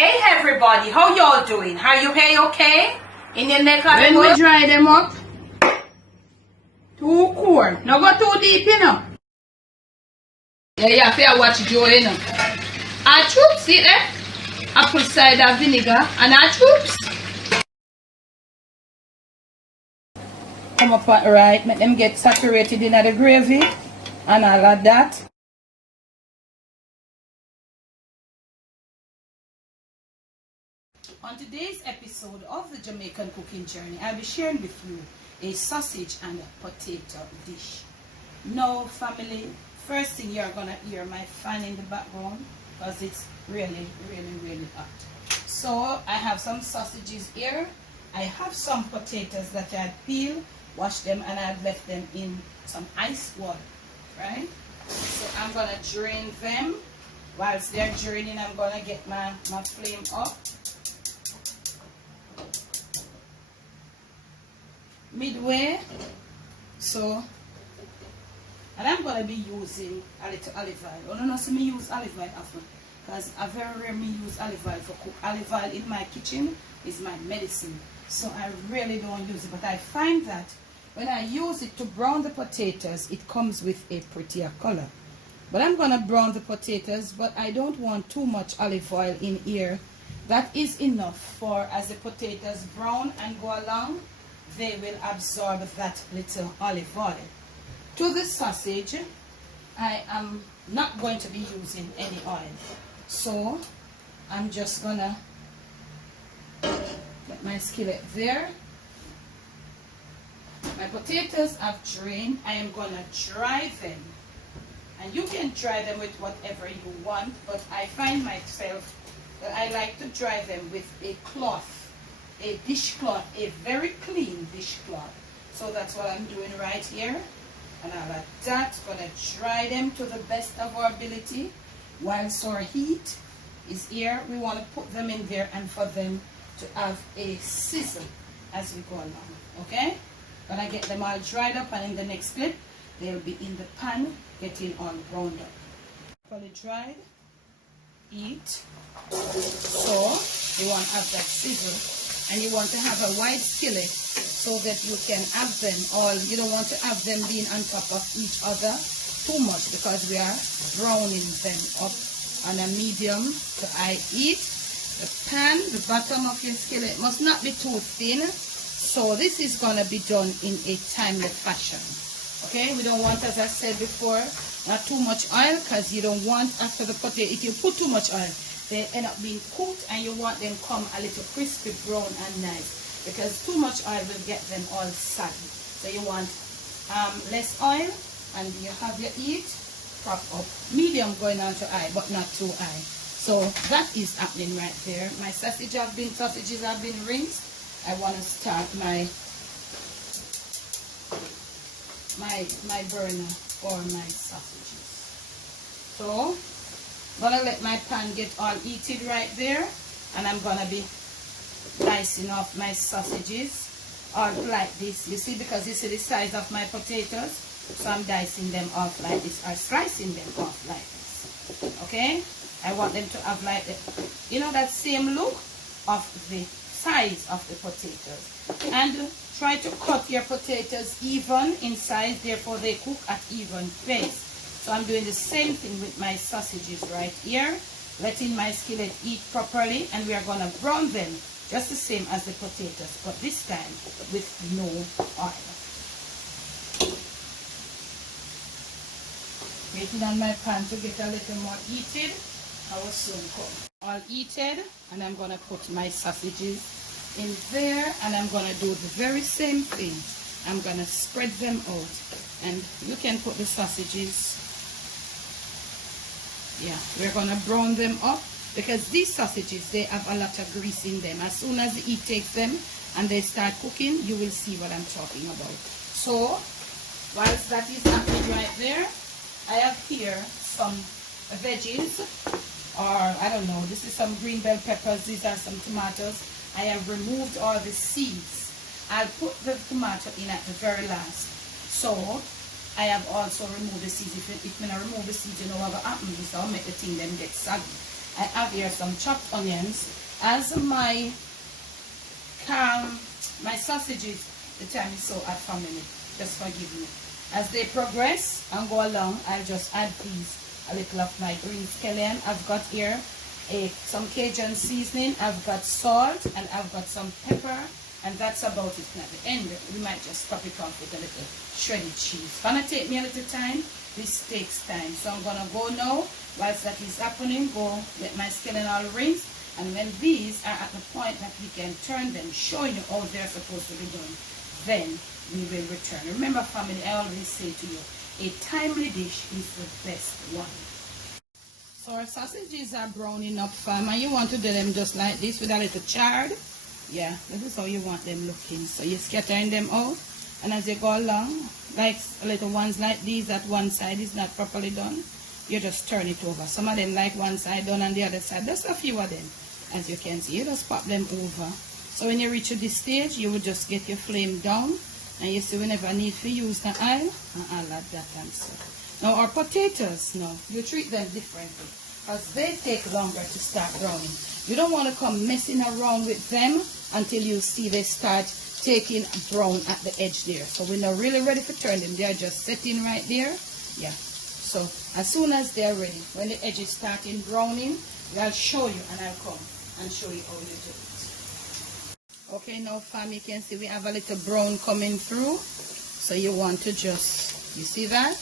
Hey everybody, how y'all doing? Are you okay? In your neck of When we dry them up, too cold. No go too deep, you know. Yeah, you have to watch Joe, you know. Our troops, see there? Apple cider vinegar and our troops. Come up right, make them get saturated in the gravy and all of that. On today's episode of the Jamaican Cooking Journey, I'll be sharing with you a sausage and a potato dish. Now, family, first thing you're gonna hear my fan in the background because it's really hot. So I have some sausages here. I have some potatoes that I peeled, washed them, and I've left them in some ice water, right? So I'm gonna drain them. Whilst they're draining, I'm gonna get my flame up. Midway, so, and I'm going to be using a little olive oil. I don't see me use olive oil often because I very rarely use olive oil for cook. Olive oil in my kitchen is my medicine, so I really don't use it, but I find that when I use it to brown the potatoes, it comes with a prettier color. But I'm going to brown the potatoes, but I don't want too much olive oil in here. That is enough for as the potatoes brown and go along, they will absorb that little olive oil. To the sausage, I am not going to be using any oil. So, I'm just gonna get my skillet there. My potatoes I've drained. I am gonna dry them. And you can dry them with whatever you want, but I find myself that I like to dry them with a cloth. A dishcloth, a very clean dishcloth. So that's what I'm doing right here. And all of that, gonna dry them to the best of our ability. Whilst our heat is here, we want to put them in there and for them to have a sizzle as we go along. Okay? Gonna get them all dried up, and in the next clip, they'll be in the pan getting all browned up. Fully dried, heat. So you want to have that sizzle. And you want to have a wide skillet so that you can have them all. You don't want to have them being on top of each other too much because we are browning them up on a medium to high heat. The pan, the bottom of your skillet must not be too thin. So this is going to be done in a timely fashion. Okay, we don't want, as I said before, not too much oil because you don't want after the potato, if you put too much oil, they end up being cooked and you want them come a little crispy brown and nice because too much oil will get them all saggy. So you want less oil, and you have your heat prop up medium going on to high but not too high. So that is happening right there. My sausages have been rinsed. I want to start my burner for my sausages. So gonna let my pan get all heated right there, and I'm gonna be dicing off my sausages all like this. You see, because you see the size of my potatoes, so I'm dicing them off like this, or slicing them off like this. Okay, I want them to have like the, you know, that same look of the size of the potatoes. And try to cut your potatoes even in size, therefore they cook at even pace. So I'm doing the same thing with my sausages right here, letting my skillet heat properly, and we are going to brown them just the same as the potatoes, but this time with no oil. Waiting on my pan to get a little more heated. I will soon come. All heated, and I'm going to put my sausages in there, and I'm going to do the very same thing. I'm going to spread them out, and you can put the sausages. Yeah, we're going to brown them up because these sausages, they have a lot of grease in them. As soon as the heat takes them and they start cooking, you will see what I'm talking about. So, whilst that is happening right there, I have here some veggies, or I don't know, this is some green bell peppers, these are some tomatoes. I have removed all the seeds. I'll put the tomato in at the very last. So, I have also removed the seeds. If I remove the seeds, you know what will happen is I'll make the thing then get soggy. I have here some chopped onions. As my sausages, the time is so hot, family, just forgive me. As they progress and go along, I'll just add a little of my green scallion. I've got here some Cajun seasoning, I've got salt, and I've got some pepper, and that's about it. And at the end, we might just top it off with a little shredded cheese. It's gonna take me a little time. This takes time, so I'm gonna go now. Whilst that is happening, go let my scallion all rinse, and when these are at the point that we can turn them, showing you how they're supposed to be done, then we will return. Remember, family, I always say to you, a timely dish is the best one. So our sausages are browning up, fam, and you want to do them just like this with a little chard. Yeah, this is how you want them looking. So you're scattering them out, and as you go along, like little ones like these, that one side is not properly done, you just turn it over. Some of them like one side done and the other side. Just a few of them, as you can see. You just pop them over. So when you reach to this stage, you will just get your flame down, and you see whenever need to use the oil, and all of that and so. Now our potatoes, now you treat them differently, because they take longer to start browning. You don't want to come messing around with them until you see they start taking brown at the edge there. So we're not really ready to turn them. They are just sitting right there. Yeah. So as soon as they're ready, when the edges start in browning, I'll show you, and I'll come and show you how you do it. Okay, now fam, you can see we have a little brown coming through. So you want to just, you see that?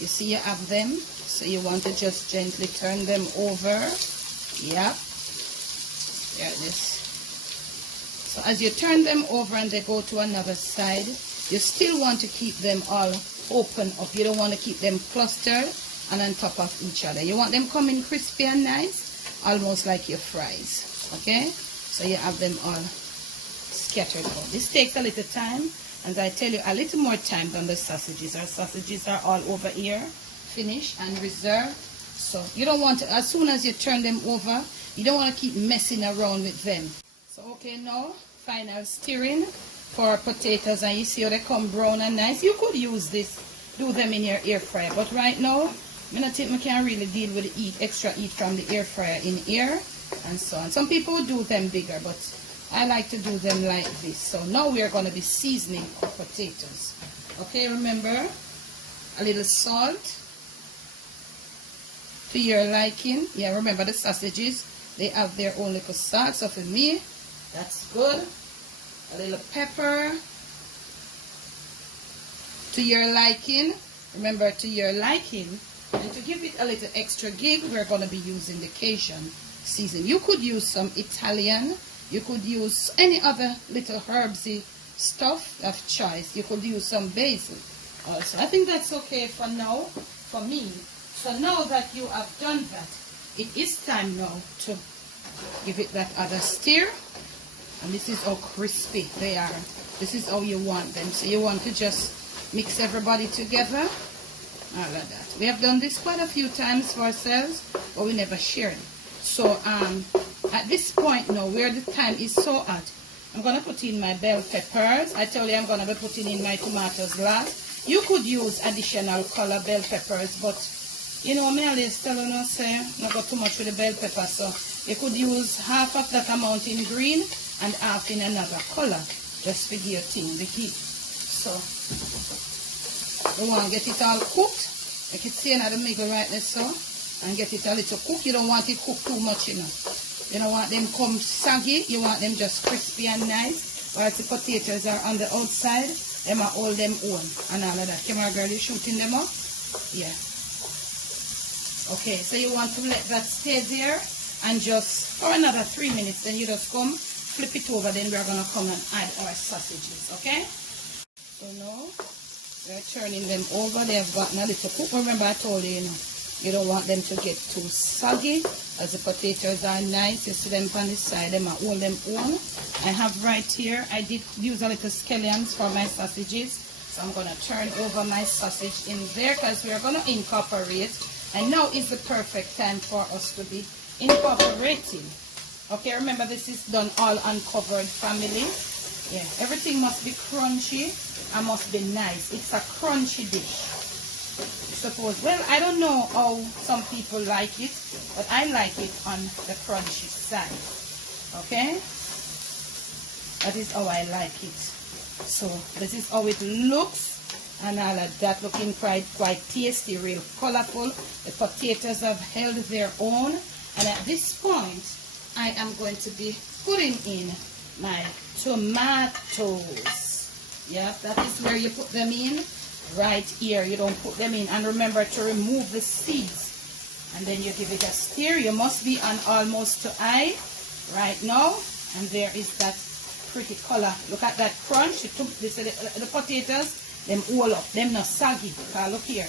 You see you have them. So you want to just gently turn them over. Yep. There it is. So as you turn them over and they go to another side, you still want to keep them all open up. You don't want to keep them clustered and on top of each other. You want them coming crispy and nice, almost like your fries. Okay? So you have them all scattered out. This takes a little time, and I tell you, a little more time than the sausages. Our sausages are all over here, finished and reserved. So you don't want to, as soon as you turn them over, you don't want to keep messing around with them. So okay, now final stirring for potatoes, and you see how they come brown and nice. You could use this, do them in your air fryer, but right now I don't think we can really deal with the extra heat from the air fryer in here and so on. Some people would do them bigger, but I like to do them like this. So now we are going to be seasoning our potatoes. Okay, remember, a little salt to your liking. Yeah, remember the sausages, they have their own little salt, so for me, that's good. A little pepper to your liking. Remember, to your liking. And to give it a little extra gig, we're going to be using the Cajun season. You could use some Italian. You could use any other little herbsy stuff of choice. You could use some basil also. I think that's okay for now, for me. So now that you have done that, it is time now to give it that other stir. And this is how crispy they are. This is how you want them. So you want to just mix everybody together. All of that. We have done this quite a few times for ourselves, but we never shared it. So at this point now, where the time is so hot, I'm going to put in my bell peppers. I tell you, I'm going to be putting in my tomatoes last. You could use additional color bell peppers, but you know, me always tell you, no, say, not got too much with the bell pepper, so you could use half of that amount in green and half in another color, just for your thing, the heat. So you want to get it all cooked, like it's saying at the middle right there, so, and get it a little cooked. You don't want it cooked too much, you know. You don't want them come saggy, you want them just crispy and nice. While the potatoes are on the outside, them are all them own and all of that. Camera girl, you shooting them up? Yeah. Okay, so you want to let that stay there and just for another 3 minutes, then you just come, flip it over, then we're going to come and add our sausages, okay? So now, we're turning them over. They have gotten a little cooked. Remember I told you, you know, you don't want them to get too soggy, as the potatoes are nice. You see them on the side, them are all them own. I have right here, I did use a little scallions for my sausages. So I'm going to turn over my sausage in there because we're going to incorporate. And now is the perfect time for us to be incorporating. Okay, remember this is done all uncovered, family. Yeah, everything must be crunchy and must be nice. It's a crunchy dish. suppose, well, I don't know how some people like it, but I like it on the crunchy side. Okay? That is how I like it. So this is how it looks, and all of that, looking quite tasty, real colorful. The potatoes have held their own, and at this point I am going to be putting in my tomatoes. Yeah, that is where you put them in, right here. You don't put them in, and remember to remove the seeds, and then you give it a stir. You must be on almost to high right now, and there is that pretty color. Look at that crunch. You took this, the potatoes, them all up, them not soggy. Look here,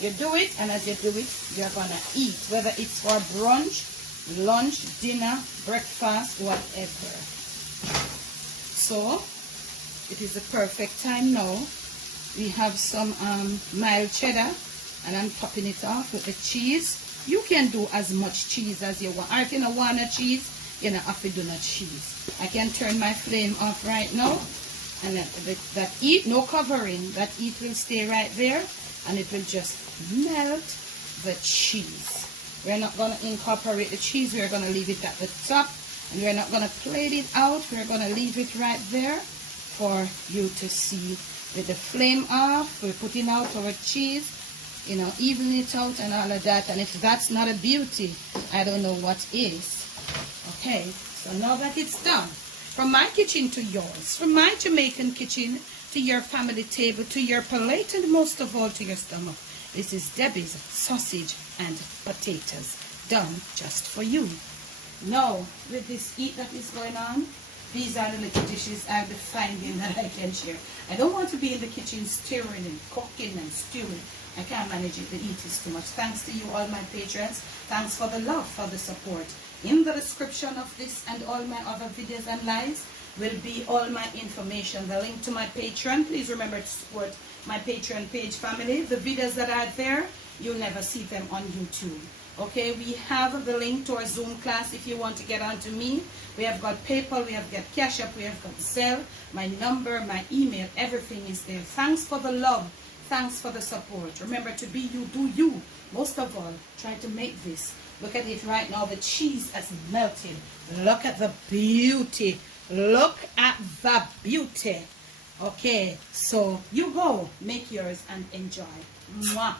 you do it, and as you do it, you're gonna eat, whether it's for brunch, lunch, dinner, breakfast, whatever. So it is the perfect time now. We have some mild cheddar, and I'm topping it off with the cheese. You can do as much cheese as you want, or if you don't want a cheese, you don't have to do no cheese. I can turn my flame off right now, and that heat, no covering, that heat will stay right there, and it will just melt the cheese. We're not going to incorporate the cheese. We're going to leave it at the top, and we're not going to plate it out. We're going to leave it right there for you to see. With the flame off, we're putting out our cheese, you know, even it out and all of that. And if that's not a beauty, I don't know what is. Okay, so now that it's done, from my kitchen to yours, from my Jamaican kitchen to your family table, to your plate, and most of all to your stomach, this is Debbie's sausage and potatoes, done just for you. Now, with this heat that is going on, these are the little dishes I'll be finding that I can share. I don't want to be in the kitchen stirring and cooking and stewing. I can't manage it. The heat is too much. Thanks to you, all my patrons. Thanks for the love, for the support. In the description of this and all my other videos and lives will be all my information. The link to my Patreon. Please remember to support my Patreon page, family. The videos that are there, you'll never see them on YouTube. Okay, we have the link to our Zoom class if you want to get onto me. We have got PayPal, we have got Cash App, we have got Zelle, my number, my email, everything is there. Thanks for the love. Thanks for the support. Remember to be you, do you. Most of all, try to make this. Look at it right now. The cheese has melted. Look at the beauty. Look at the beauty. Okay, so you go, make yours and enjoy. Mwah.